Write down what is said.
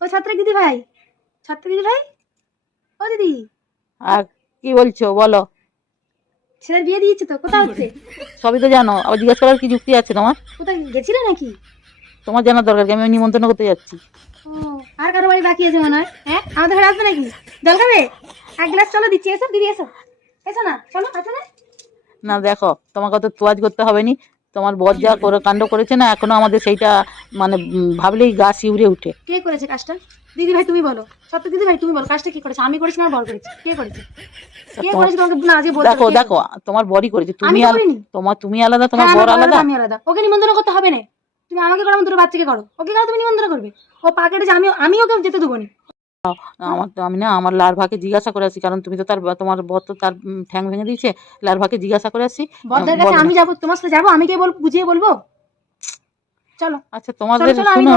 ও ছাত্রী দিদি ভাই? ছাত্রী দিদি ভাই? ও দিদি। আর কি বলছো? বলো। ছেলের বিয়ে দিয়েছে তো কোথায় হচ্ছে? সবই তো জানো। আবার জিজ্ঞেস করার কি যুক্তি আছে তোমার? কোথায়? গেছিলে নাকি? তোমার জানার দরকার কি? আমি নিমন্ত্রণ করতে যাচ্ছি। ও আর কারও বাড়ি বাকি আছে মনে হয়? হ্যাঁ? আমাদের ঘরে আসবে নাকি? জল খাবে? এক গ্লাস চলো দিচ্ছি। এসো দিদি এসো। এসো না চলো আসো না। না দেখো তোমাকে তো তোয়াজ করতে হবে নি। তোমার বর যা করে কাণ্ড করেছে না এখনও আমাদের সেইটা মানে ভাবলেই গা শিউরে উঠে। কে করেছে কাজটা? দিদি ভাই তুমি বলো। সত্য দিদি ভাই তুমি বলো। কাজটা কি করেছে? আমি করেছি না বল করেছি? কে করেছে? কে করেছে তোমাকে না আজকে দেখো দেখো তোমার বরই করেছে। তুমি তোমার তুমি আলাদা তোমার হ্যাঁ, বর আলাদা? আমি আলাদা। ওকে নিমন্ত্রণ করতে হবে না। তুমি আমাকে করো দুটো বাচ্চাকে করো। ওকে কেন তুমি নিমন্ত্রণ করবে। ও পা কেটেছে আমি আমি ওকে যেতে দেবো না। আমার তো আমি না আমার লারভাকে জিজ্ঞাসা করে আসি কারণ তুমি তো তার তোমার বর তো তার ঠ্যাং ভেঙে দিয়েছে লারভাকে জিজ্ঞাসা করে আসি। আমি যাব তোমার সাথে যাব আমি কে বল বুঝিয়ে বলব? চলো। আচ্ছা তোমাদের শুনো